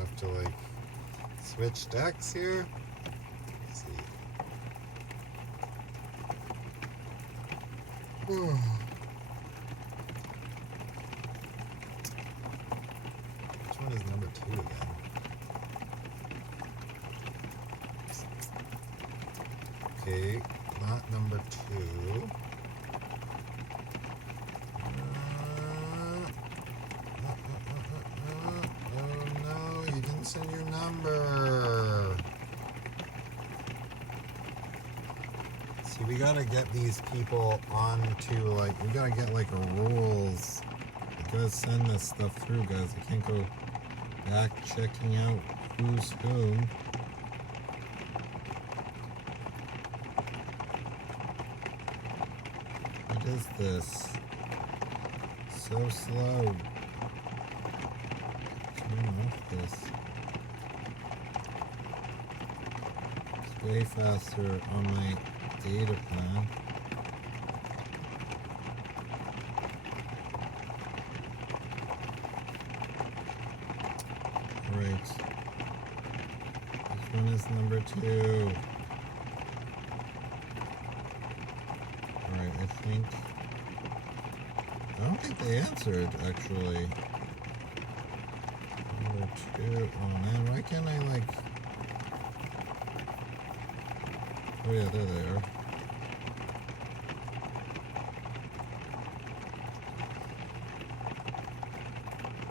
have to like switch decks here. Let's see. Which one is number 2 again? Okay, not number 2. Oh no, you didn't send your number. See, we gotta get these people onto, like, we gotta get like a rules. We gotta send this stuff through, guys. I can't go back checking out who's whom. What is this? So slow. Turn off this. It's way faster on my data plan. Right. This one is number 2. Alright, I don't think they answered, actually. Number 2. Oh man, why can't I, like... Oh yeah, there they are.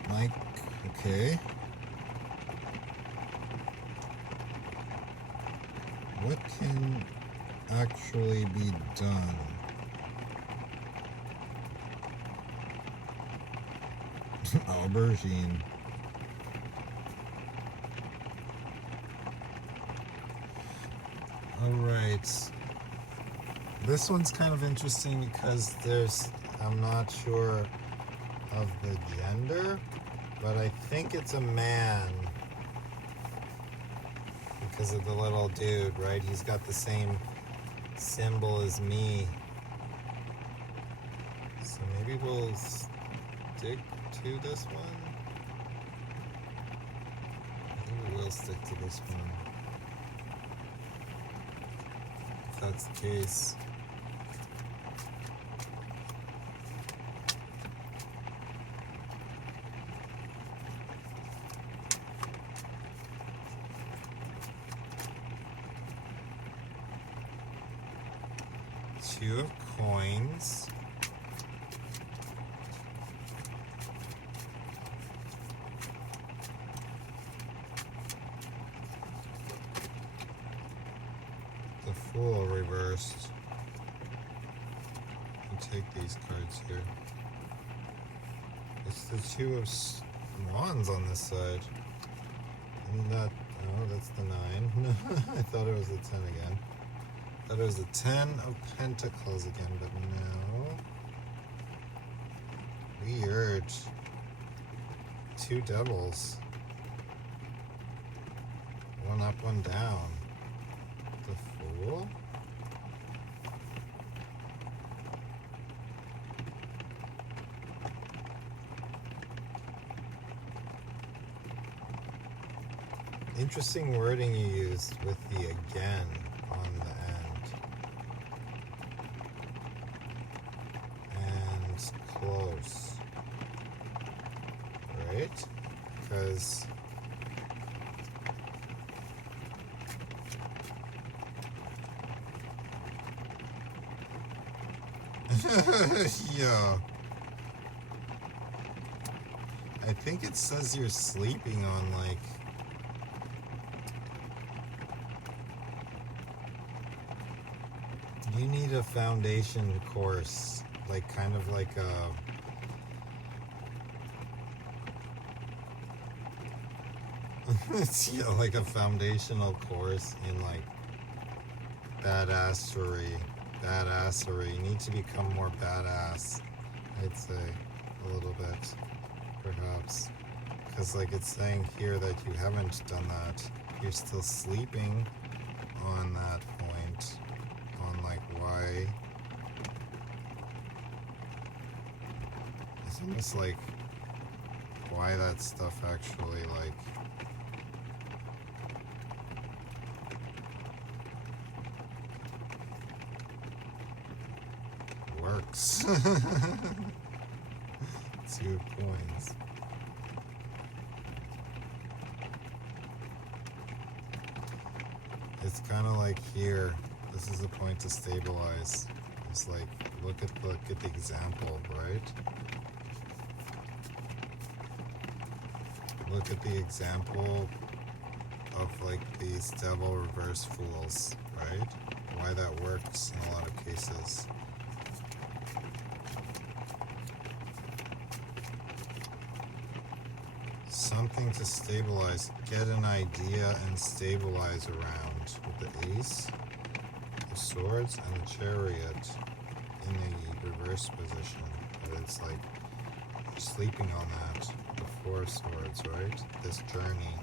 Mike, okay. What can actually be done? Aubergine. Alright. This one's kind of interesting because I'm not sure of the gender, but I think it's a man because of the little dude, right? He's got the same symbol as me. So maybe we'll stick to this one. I think we will stick to this one. If that's the case. Two of coins. The Fool reversed. We'll take these cards here. It's the Two of Wands on this side. And that, oh, that's the 9. I thought it was the 10 again. I thought it was the 10 of Pentacles again, but no. Weird. 2 devils. One up, one down. The Fool? Interesting wording you used with the again on the end. And close. Right? Because yeah. I think it says you're sleeping on like you need a foundation course, like kind of like a yeah, like a foundational course in like badassery. You need to become more badass, I'd say, a little bit, perhaps. Because like it's saying here that you haven't done that. You're still sleeping on that point, on like why. It's almost like why that stuff actually like works. 2 coins. It's kind of like here. This is the point to stabilize. It's like, look at the example, right? Look at the example of like these devil reverse fools, right? Why that works in a lot of cases. Something to stabilize, get an idea and stabilize around with the ace, the swords, and the chariot in the reverse position. But it's like you're sleeping on that, the 4 of swords, right? This journey.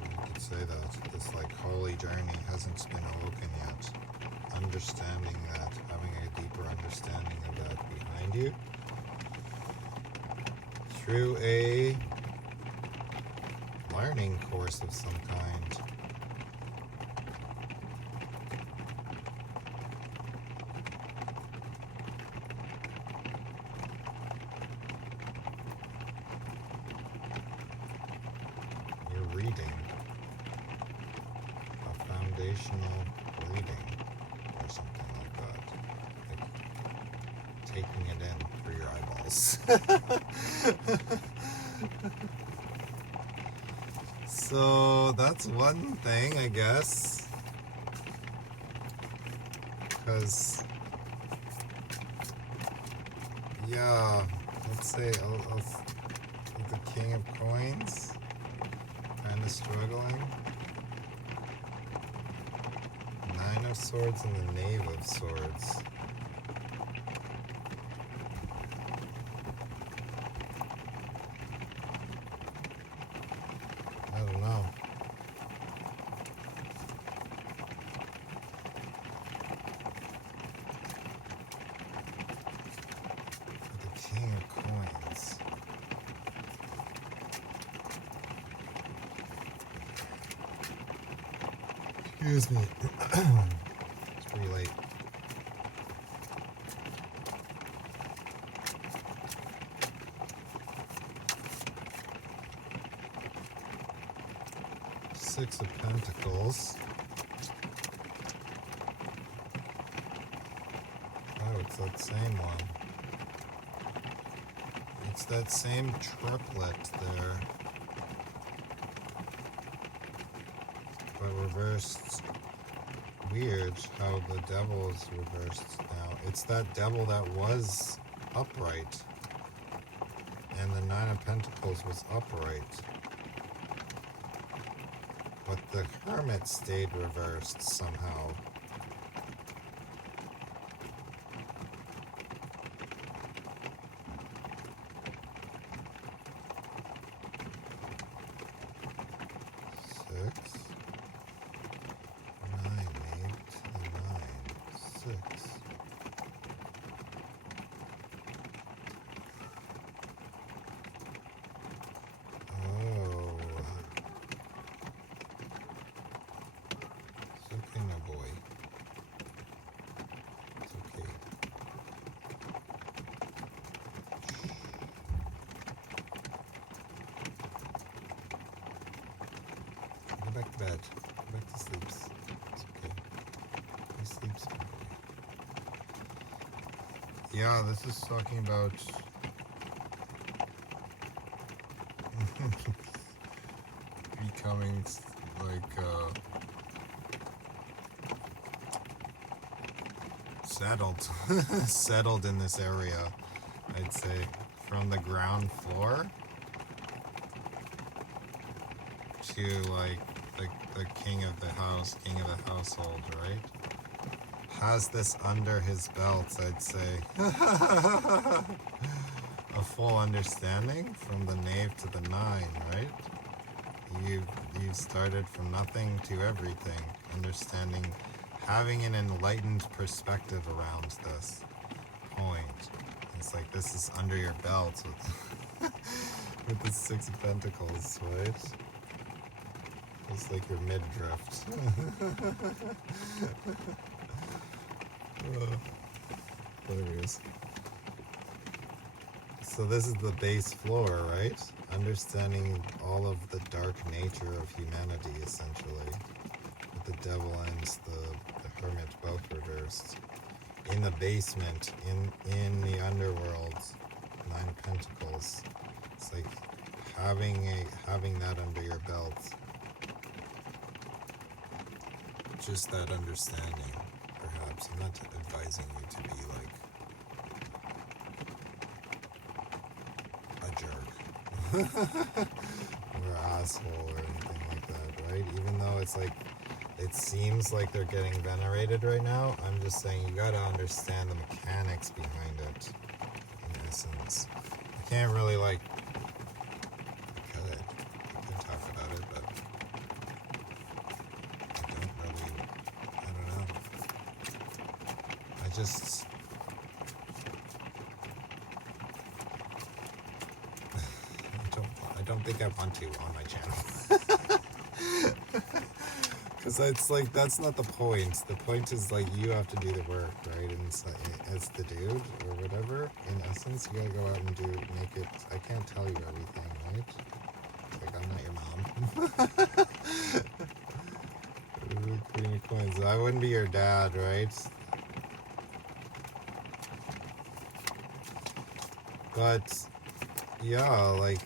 You could say that this like holy journey hasn't been awoken yet. Understanding that, having a deeper understanding of that behind you through a learning course of some kind. You're reading a foundational reading. Or something like that. Like taking it in through your eyeballs. So that's one thing, I guess. Because, yeah, let's say the King of Coins, kind of struggling. 9 of Swords and the Knave of Swords. I don't know. The King of Coins. Excuse me. It's pretty late. Six of Pentacles. Oh, it's that same one. It's that same triplet there. But reversed. Weird how the devil is reversed now. It's that devil that was upright. And the 9 of Pentacles was upright. But the Hermit stayed reversed somehow. Six, 9, 8, and 9, 6. Oh. It's okay, my boy. It's okay. Go back to bed. Go back to sleep. It's okay. He sleeps. Yeah, this is talking about becoming like settled settled in this area, I'd say, from the ground floor to like the king of the house, king of the household, right? Has this under his belt, I'd say. A full understanding from the knave to the 9, right? You started from nothing to everything, understanding, having an enlightened perspective around this point. It's like this is under your belt with, with the 6 of Pentacles, right? It's like your mid-drift. Hilarious. So this is the base floor, right? Understanding all of the dark nature of humanity, essentially. With the devil and the hermit both reversed. In the basement, in the underworld, 9 of Pentacles. It's like having that under your belt. Just that understanding, perhaps. I'm not advising you to be like a jerk or an asshole or anything like that, right? Even though it's like it seems like they're getting venerated right now, I'm just saying you gotta understand the mechanics behind it, in essence. I can't really like I can talk about it, but I don't know. I don't think I want to on my channel. Because it's like, that's not the point. The point is like, you have to do the work, right? And it's like, as the dude, or whatever, in essence, you gotta go out and make it, I can't tell you everything, right? It's like, I'm not your mom. Queen of Coins. I wouldn't be your dad, right? But, yeah, like,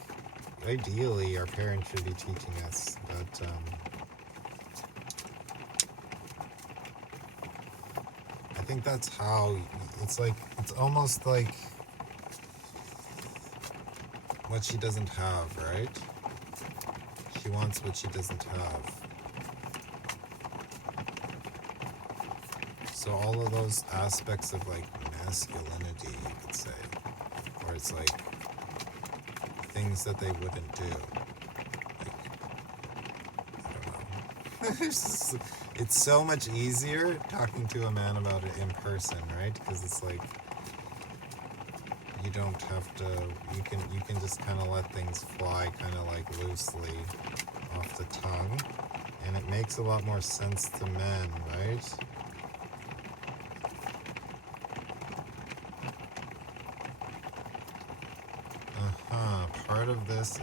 ideally, our parents should be teaching us, but, I think that's how, it's like, it's almost like what she doesn't have, right? She wants what she doesn't have. So all of those aspects of like masculinity, you could say, or it's like things that they wouldn't do. Like, I don't know. It's so much easier talking to a man about it in person, right? Because it's like you don't have to. You can just kind of let things fly, kind of like loosely off the tongue, and it makes a lot more sense to men, right? Part of this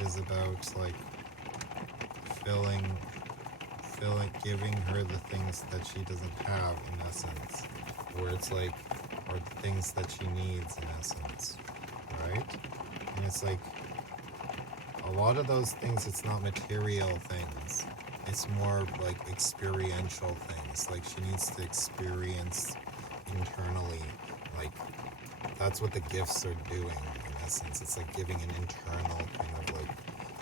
is about like giving her the things that she doesn't have, in essence, or it's like, or the things that she needs, in essence, right? And it's like a lot of those things, it's not material things, it's more like experiential things. Like she needs to experience internally, like that's what the gifts are doing, in essence. It's like giving an internal kind of like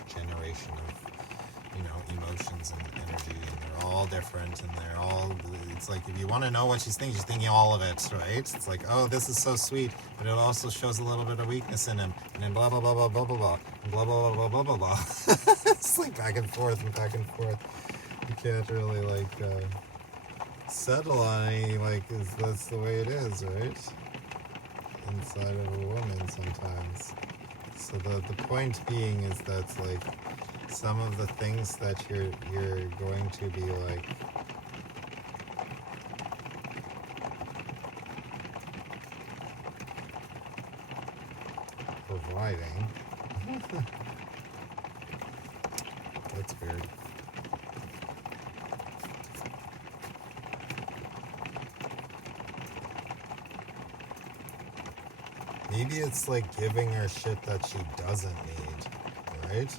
generation of, you know, emotions and energy, and they're all different, and they're all, it's like, if you want to know what she's thinking all of it, right? It's like, oh, this is so sweet, but it also shows a little bit of weakness in him, and then blah blah blah blah blah blah blah, and blah blah blah blah blah blah blah. It's like back and forth and back and forth. You can't really like settle on any, like, that's the way it is, right? Inside of a woman sometimes. So the point being is that like some of the things that you're going to be like providing. That's weird. Maybe it's like giving her shit that she doesn't need, right?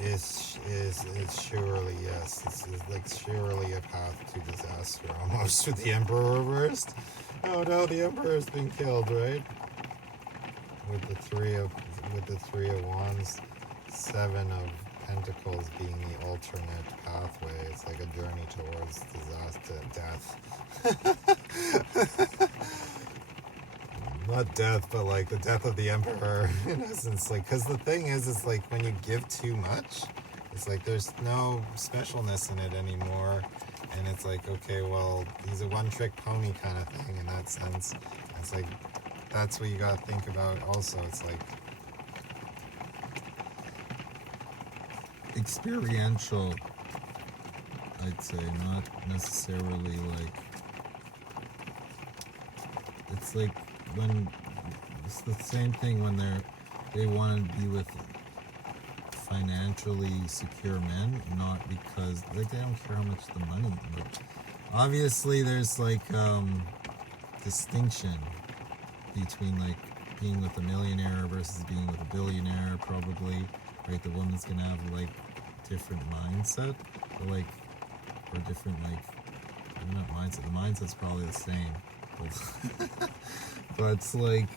It's surely, yes. This is like surely a path to disaster almost with the Emperor reversed. Oh no, the Emperor's been killed, right? With the three of Wands, 7 of Pentacles being the alternate pathway. It's like a journey towards disaster, death. Not death, but like the death of the Emperor, in essence. Like, because the thing is, it's like when you give too much, it's like there's no specialness in it anymore. And it's like, okay, well, he's a one-trick pony kind of thing in that sense. It's like, that's what you gotta think about also. It's like experiential, I'd say, not necessarily like, it's like when it's the same thing when they want to be with financially secure men, not because like they don't care how much the money, but obviously there's like distinction between like being with a millionaire versus being with a billionaire, probably, right? The woman's gonna have like different mindset, or like, or different like, I don't know, mindset. The mindset's probably the same, but it's like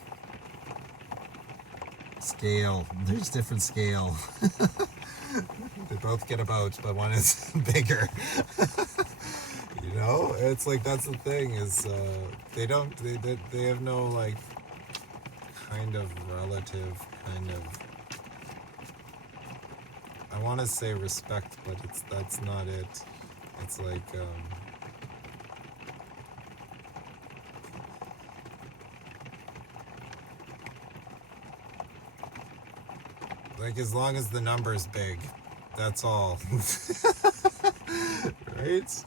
scale. There's different scale. They both get a boat, but one is bigger. You know, it's like that's the thing is they don't they have no like kind of relative kind of, I want to say respect, but that's not it. It's like as long as the number's big, that's all. Right?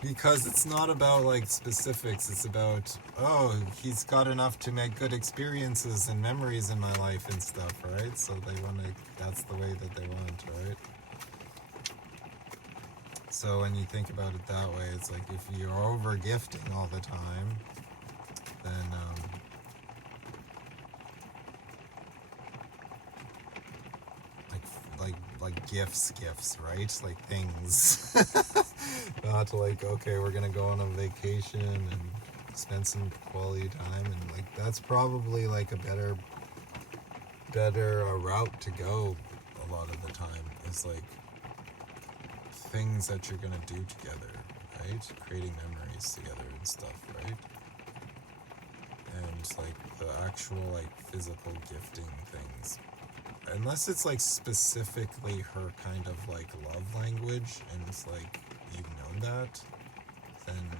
Because it's not about like specifics, it's about, oh, he's got enough to make good experiences and memories in my life and stuff, right? So they want to, that's the way that they want, right? So when you think about it that way, it's like if you're over gifting all the time, then like gifts, right? Like things. Not like, okay, we're gonna go on a vacation and spend some quality time, and like that's probably like a better route to go a lot of the time. Is like things that you're gonna do together, right? Creating memories together and stuff, right? And like the actual like physical gifting things, unless it's like specifically her kind of like love language and it's like you've known that, then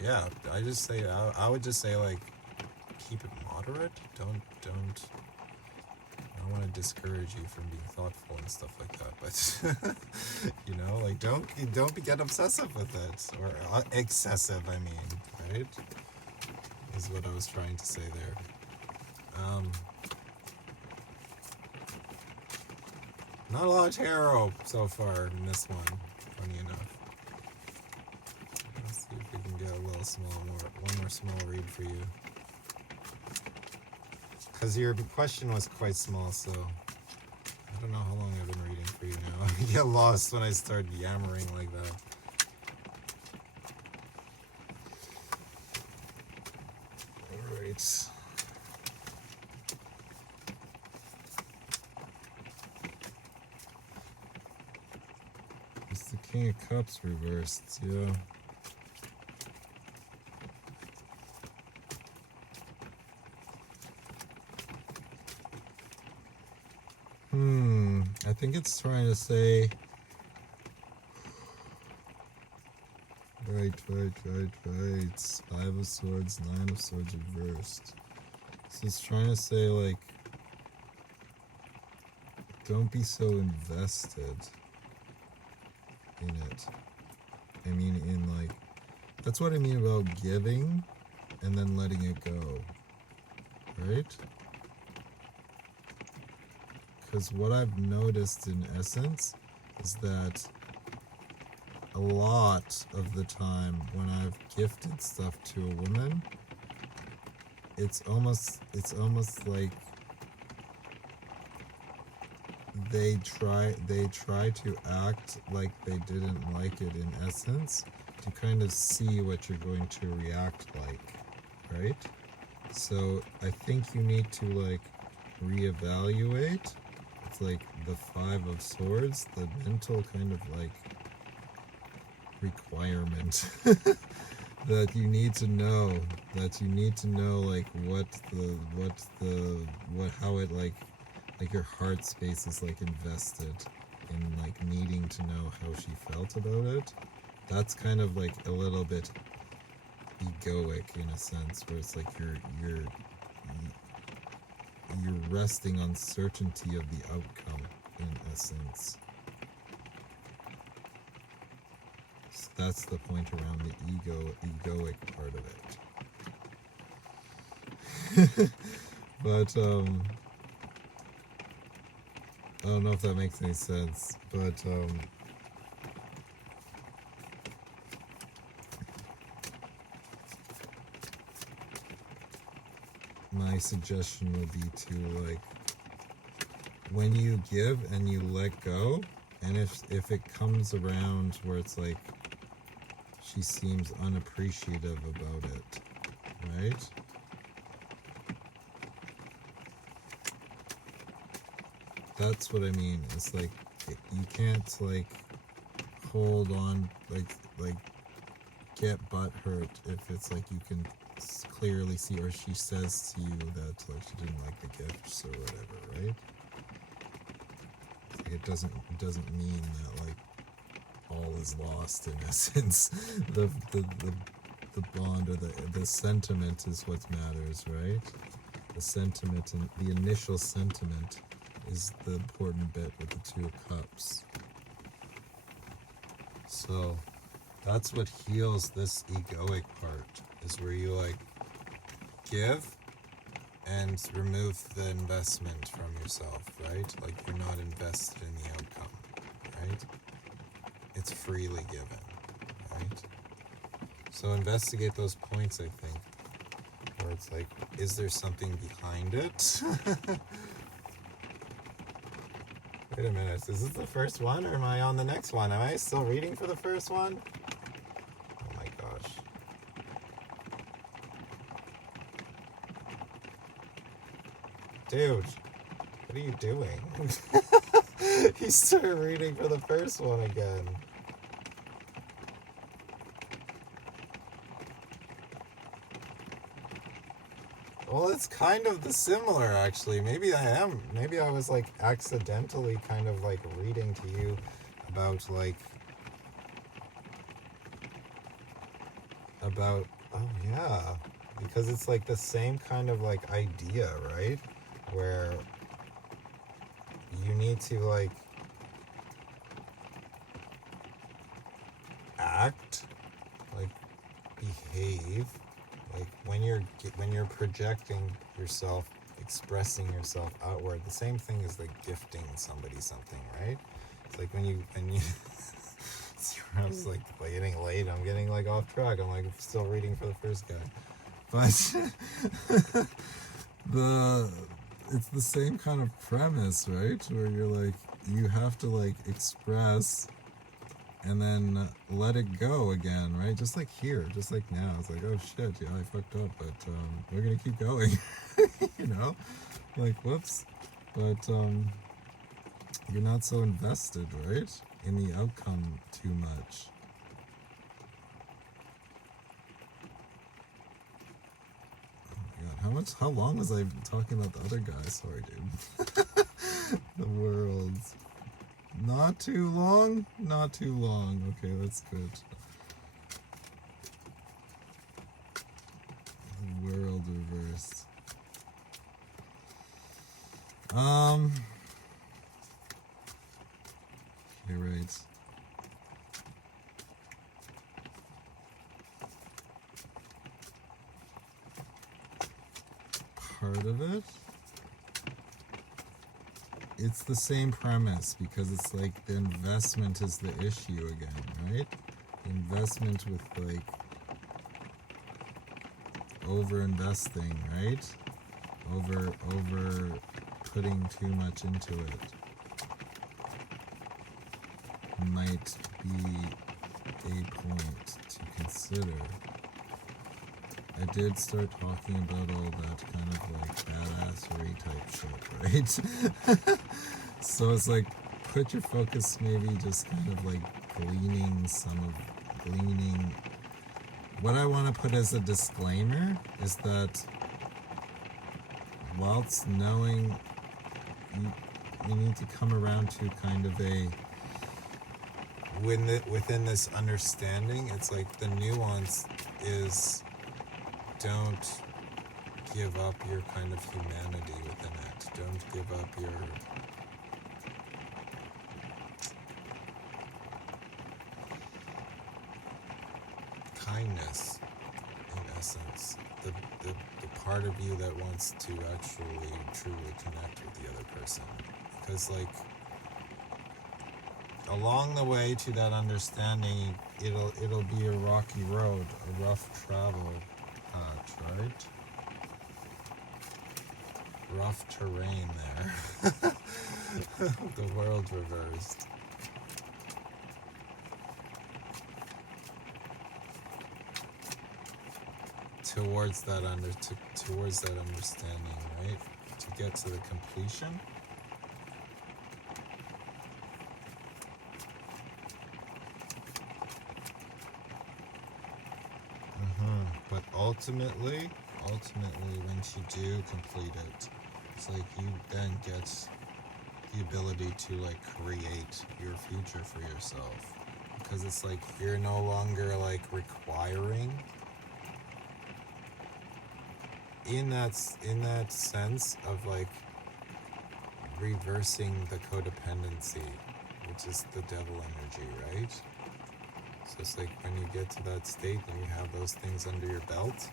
yeah, I would just say like keep it moderate. Don't I don't want to discourage you from being thoughtful and stuff like that, but you know, like don't get obsessive with it, or excessive, I mean, right? Is what I was trying to say there. Not a lot of tarot so far in this one, funny enough. Let's see if we can get one more small read for you. Because your question was quite small, so I don't know how long I've been reading for you now. I get lost when I start yammering like that. Alright. It's the King of Cups reversed, yeah. I think it's trying to say... Right. 5 of Swords, 9 of Swords reversed. So it's trying to say, like, don't be so invested in it. I mean, in, like, that's what I mean about giving and then letting it go. Right? Because what I've noticed in essence is that a lot of the time when I've gifted stuff to a woman, it's almost like they try to act like they didn't like it in essence to kind of see what you're going to react like, right? So I think you need to like reevaluate. It's like the 5 of Swords, the mental kind of like requirement that you need to know like how it like your heart space is like invested in like needing to know how she felt about it. That's kind of like a little bit egoic in a sense, where it's like you're resting on certainty of the outcome in essence. So that's the point around the egoic part of it. But I don't know if that makes any sense, but my suggestion would be to, like, when you give and you let go, and if it comes around where it's like she seems unappreciative about it, right? That's what I mean. It's like you can't like hold on, like get butt hurt if it's like you can clearly see, or she says to you that like she didn't like the gifts or whatever, right? Like it doesn't mean that like all is lost in essence. the bond or the sentiment is what matters, right? The sentiment, and the initial sentiment is the important bit with the Two of Cups. So that's what heals this egoic part, is where you like give and remove the investment from yourself, right? Like you're not invested in the outcome, right? It's freely given, right? So investigate those points, I think, where it's like, is there something behind it? Wait a minute, is this the first one, or am I on the next one? Am I still reading for the first one? Oh my gosh. Dude, what are you doing? You started reading for the first one again. Well, it's kind of the similar, actually. Maybe I was like accidentally kind of like reading to you about oh yeah, because it's like the same kind of like idea, right? Where you need to like act, like behave, like when you're projecting yourself, expressing yourself outward. The same thing is like gifting somebody something, right? It's like when you I was like getting late. I'm getting like off track. I'm like still reading for the first guy, but it's the same kind of premise, right? Where you're like, you have to like express and then let it go again, right? Just like here, just like now. It's like, oh shit, yeah, I fucked up, but we're gonna keep going. You know, like whoops. But you're not so invested, right, in the outcome too much. Oh my god, how long was I talking about the other guy? Sorry, dude. The world. Not too long? Not too long. Okay, that's good. The world reversed. You're right. Part of it, it's the same premise, because it's like the investment is the issue again, right? Investment with like over investing, right? Over putting too much into it might be a point to consider. I did start talking about all that kind of like badassery type shit, right? So it's like, put your focus maybe just kind of like gleaning. What I want to put as a disclaimer is that whilst knowing you need to come around to kind of a, within this understanding, it's like the nuance is don't give up your kind of humanity within it. Don't give up your kindness, in essence. The part of you that wants to actually truly connect with the other person. Because, like, along the way to that understanding, it'll be a rocky road, a rough travel patch, right? Rough terrain there. The world reversed. Towards that understanding, right? To get to the completion. But ultimately, when you do complete it, it's like you then get the ability to, like, create your future for yourself, because it's like you're no longer, like, requiring in that sense of, like, reversing the codependency, which is the devil energy, right? So it's like when you get to that state and you have those things under your belt,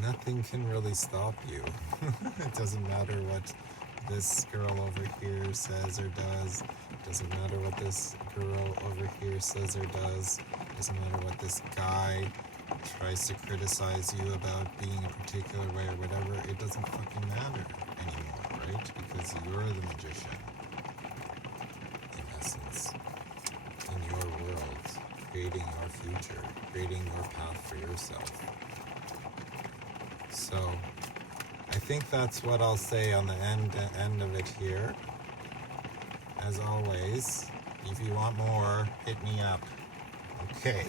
nothing can really stop you. It doesn't matter what this girl over here says or does. It doesn't matter what this girl over here says or does. It doesn't matter what this guy tries to criticize you about being a particular way or whatever. It doesn't fucking matter anymore, right? Because you're the magician, in essence, in your world, creating your future, creating your path for yourself. So, I think that's what I'll say on the end of it here. As always, if you want more, hit me up. Okay.